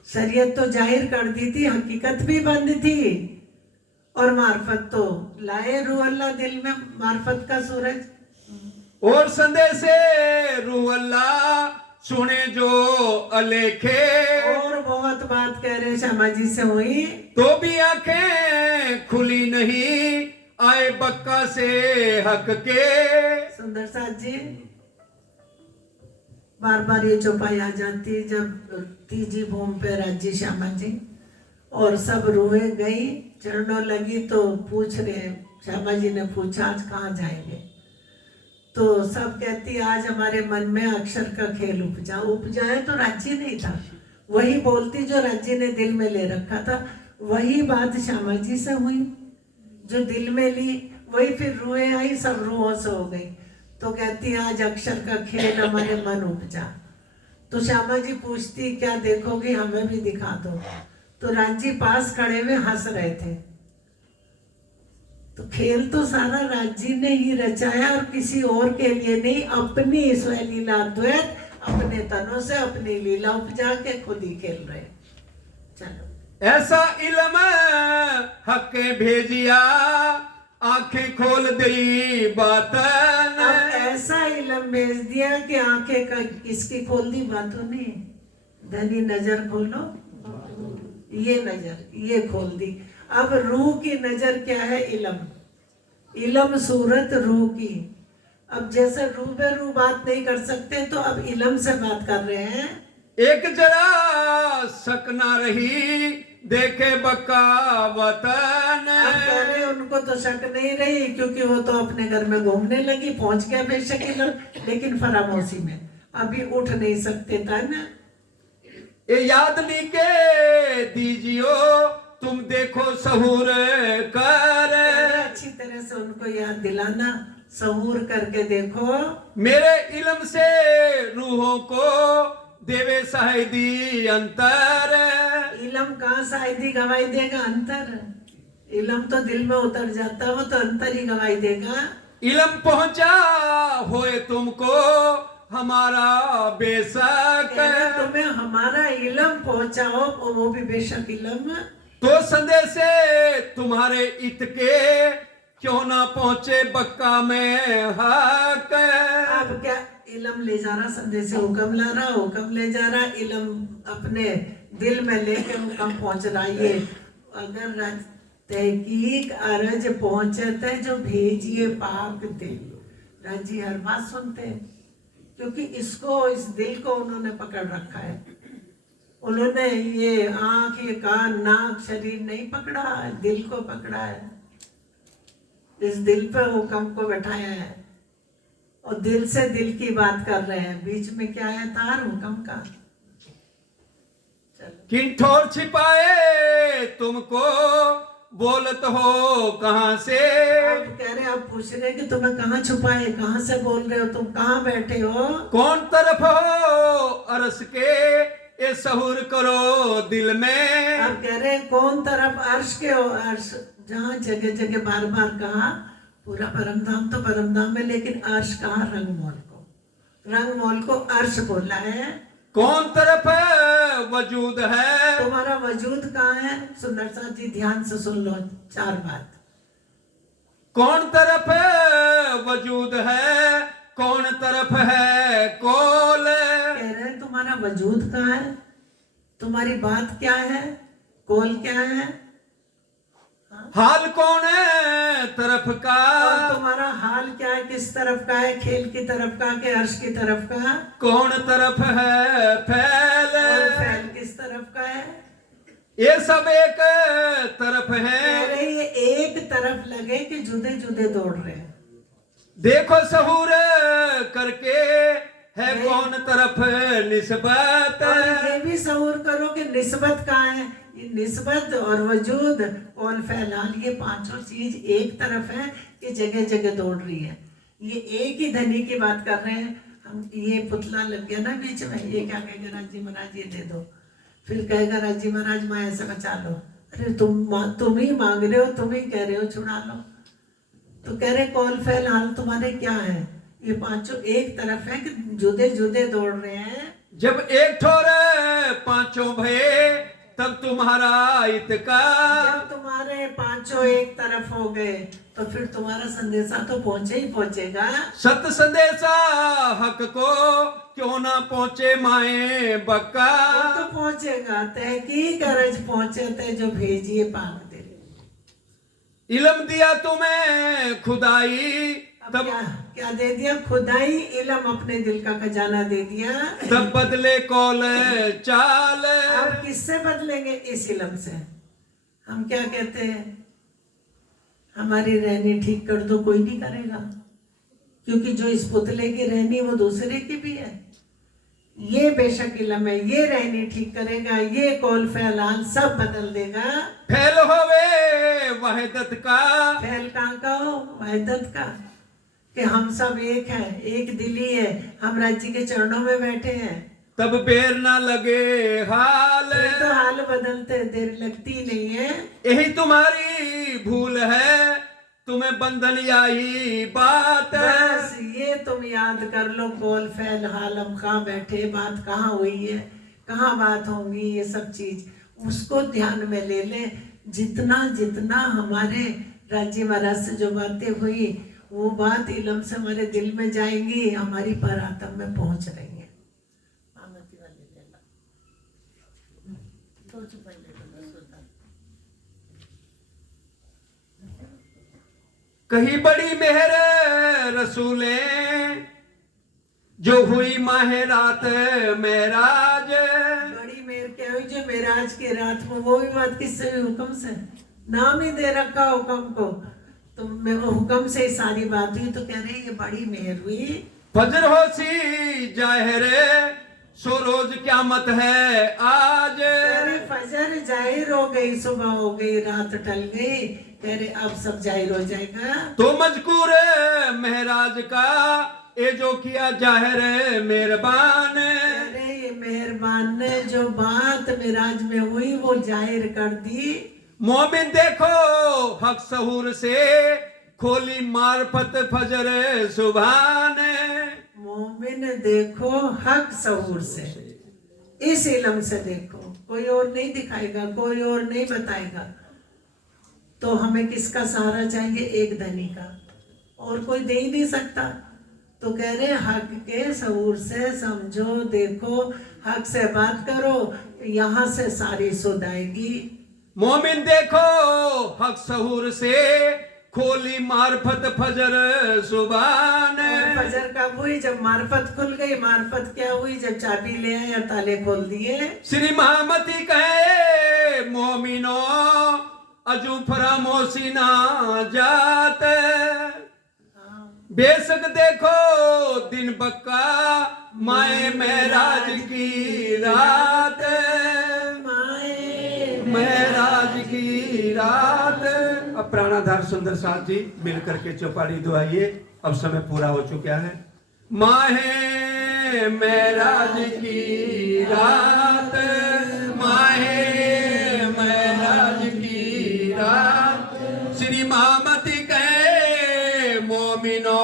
शरीयत तो जाहिर कर दी थी, हकीकत भी बंद थी, और मार्फत तो लाए रूह अल्लाह दिल में, मार्फत का सूरज। और संदेशे रूह अल्लाह सुने जो अलेखे, और बहुत बात कह रहे श्यामा जी से हुई, तो भी आंखें खुली नहीं आए बक्का से हक के। सुंदर साथ जी, बार बार ये चौपाई आ जाती जब तीजी भूमि पे राज्य श्यामा जी, और सब रोए गई, चरणों लगी तो पूछ रहे, श्यामा जी ने पूछा आज कहाँ जाएंगे, तो सब कहती आज हमारे मन में अक्षर का खेल उपजाए तो राज्य नहीं था, वही बोलती जो राज्य ने दिल में ले रखा था, वही बात श्यामा जी से हुई जो दिल में ली, वही फिर रुए आई, सब रूहों से हो गई। तो कहती आज अक्षर का खेल हमारे मन उपजा। तो श्यामा जी पूछती क्या देखोगी, हमें भी दिखा दो। तो राजी पास खड़े हुए हंस रहे थे। तो खेल तो सारा राज्य ने ही रचाया और किसी और के लिए नहीं, अपनी ईश्वर लीला द्वैत अपने तनों से अपनी लीला उपजा के खुद ही खेल रहे। चलो ऐसा इल्म हके भेजिया आंखें खोल दी बातन। अब ऐसा इल्म भेज दिया कि आंखें का किसकी खोल दी बातों ने, धनी नजर खोलो, ये नजर ये खोल दी। अब रूह की नजर क्या है, इल्म, इल्म सूरत रूह की। अब जैसे रूबरू बात नहीं कर सकते तो अब इल्म से बात कर रहे हैं। एक जरा शक ना रही देखे बका वतन। अब कह रहे उनको तो शक नहीं रही क्योंकि वो तो अपने घर में घूमने लगी, पहुंच गया बेशक इल्म, लेकिन फरामोशी में अभी उठ नहीं सकते था ना। ये याद के दीजियो तुम देखो सहूर कर। अच्छी तरह से उनको याद दिलाना, सहूर करके देखो। मेरे इल्म से रूहों को देवे शाहिदी अंतर। इल्म कहाँ शाहिदी गवाही देगा, अंतर। इल्म तो दिल में उतर जाता, वो तो अंतर ही गवाही देगा। इल्म पहुंचा होए तुमको हमारा बेशक। तुम्हें हमारा इल्म पहुंचाओ, वो भी बेशक इल्म। तो संदेश से तुम्हारे इत के क्यों ना पहुंचे बक्का में हक। अब क्या इल्म ले जा रहा, संदेश से हुक्म ला रहा, हुक्म ले जा रहा, इल्म अपने दिल में लेके हुक्म पहुंच रहा। ये अगर तहकीक अरज पहुंचते जो भेजिए पाक दिल, राजी हर बात सुनते हैं क्योंकि इसको, इस दिल को उन्होंने पकड़ रखा है। उन्होंने ये आंख, ये कान, नाक, शरीर नहीं पकड़ा, दिल को पकड़ा है। इस दिल पे हुक्म को बैठाया है और दिल से दिल की बात कर रहे हैं। बीच में क्या है, तार हुक्म का। किन ठोर छिपाए तुमको बोलत हो कहां से। अब कह रहे, अब पूछ रहे कि तुम्हें कहाँ छुपाए, कहाँ से बोल रहे हो, तुम कहाँ बैठे हो, कौन तरफ हो अरस के ये सहूर करो दिल में। अब कह रहे कौन तरफ, अर्श के हो, अर्श जहाँ जगह जगह बार बार कहा, पूरा परमधाम तो परमधाम है, लेकिन अर्श कहा, रंगमोल को, रंगमोल को अर्श बोला है। कौन तरफ वजूद है, तुम्हारा वजूद कहाँ है। सुंदर साथ जी ध्यान से सुन लो, चार बात। कौन तरफ वजूद है, कौन तरफ है कौल। कह रहे हैं तुम्हारा वजूद कहाँ है, तुम्हारी बात क्या है, कौल क्या है, हाल कौन है तरफ का, और तुम्हारा हाल क्या है, किस तरफ का है, खेल की तरफ का के अर्श की तरफ का, कौन तरफ है फैल, और फैल किस तरफ का है। ये सब एक तरफ कह है, रहे ये एक तरफ लगे कि जुदे जुदे दौड़ रहे हैं। देखो सहूर करके है कौन तरफ निस्बत। और ये भी सहूर करो कि निस्बत कहाँ है, ये निस्बत और वजूद और फैलाल, ये पांचों चीज एक तरफ है कि जगह जगह दौड़ रही है। ये एक ही धनी की बात कर रहे हैं हम। ये पुतला लग गया ना बीच में, ये क्या कहेगा, राजी महाराज ये दे दो, फिर कहेगा राजी महाराज मैं ऐसे बचा लो। अरे तुम ही मांग रहे हो, तुम ही कह रहे हो छुड़ा लो। तो कह रहे कौल फैल हाल तुम्हारे क्या है, ये पांचों एक तरफ है कि जुदे जुदे दौड़ रहे हैं। जब एक ठोर पांचों भये तब तुम्हारा इतका, जब तुम्हारे गए, पांचों एक तरफ हो गए, तो फिर तुम्हारा संदेशा तो पहुंचे ही पहुंचेगा। सत संदेशा हक को क्यों ना पहुंचे माए बक्का। वो तो पहुंचेगा, तहकीक अर्ज पहुंचे थे जो भेजिए पाक दे। इल्म दिया तुम्हें खुदाई अब तब क्या दे दिया? खुदाई इल्म, अपने दिल का खजाना दे दिया। तब बदले कौल चाल। अब किससे बदलेंगे? इस इल्म से। हम क्या कहते हैं? हमारी रहनी ठीक कर दो, कोई नहीं करेगा, क्योंकि जो इस पुतले की रहनी वो दूसरे की भी है। ये बेशक इल्म है, ये रहनी ठीक करेगा, ये कौल फैलान सब बदल देगा। फैल होवे वहदत का। फैल कहाँ का हो? वहदत का, कि हम सब एक हैं, एक दिली है, हम राज्य के चरणों में बैठे हैं। तब बेर ना लगे हाल। तो हाल बदलते देर लगती नहीं है। यही तुम्हारी भूल है, तुम्हें बंधन यही बात। बस ये तुम याद कर लो, कौल फैल हाल, हम कहाँ बैठे, बात कहाँ हुई है, कहाँ बात होंगी, ये सब चीज उसको ध्यान में ले ले। जितना जितना हमारे राज्य महाराज से जो बातें हुई, वो बात इल्म से हमारे दिल में जाएंगी, हमारी परातम में पहुंच रही है। कही बड़ी मेहर रसूले जो हुई माहे रात मेराज। बड़ी मेहर क्या हुई जो मेराज की रात में? वो भी बात किससे हुई? हुक्म से। नाम ही दे रखा हुक्म को, तो मैं वो हुक्म से ही सारी बात हुई। तो कह रहे ये बड़ी मेहर हुई। फजर होसी जाहिर सो रोज क्यामत है आज। कह रहे फजर जाहिर हो गई, सुबह हो गई, रात टल गई, कह रहे अब सब जाहिर हो जाएगा। तो मजकूर महराज का ये जो किया जाहिर मेहरबान। अरे ये मेहरबान ने जो बात मेराज में हुई वो जाहिर कर दी। मोमिन देखो हक सहूर से खोली मार्फत फजर सुभान। मोमिन देखो हक सहूर से, इस इल्म से देखो, कोई और नहीं दिखाएगा, कोई और नहीं बताएगा। तो हमें किसका सहारा चाहिए? एक धनी का, और कोई दे ही नहीं सकता। तो कह रहे हक के सहूर से समझो, देखो, हक से बात करो, यहाँ से सारी सुध आएगी। मोमिन देखो हक सहूर से खोली मार्फत फजर सुबान। फजर कब हुई? जब मार्फत खुल गई। मार्फत क्या हुई? जब चाबी ले आए और ताले खोल दिए। श्री महामती कहे मोमिनो अजू फरामोशी ना जात। बेशक देखो दिन बक्का माए महराज की रात। महराज की रात। अब प्राणाधार सुंदर साथ जी मिलकर के चौपाड़ी दुआइए। अब समय पूरा हो चुका है। माहे महराज की रात, माहे महराज की रात। श्री महामती कहे मोमिनो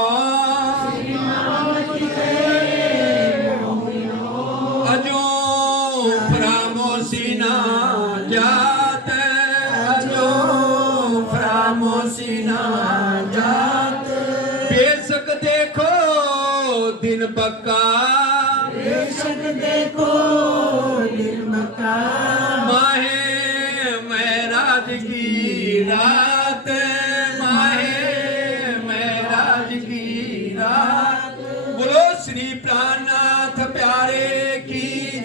अजो फ्रामोशी ना जात। अजो फ्रामोशी ना जात। बेशक देखो दिन बक्का, बेशक देखो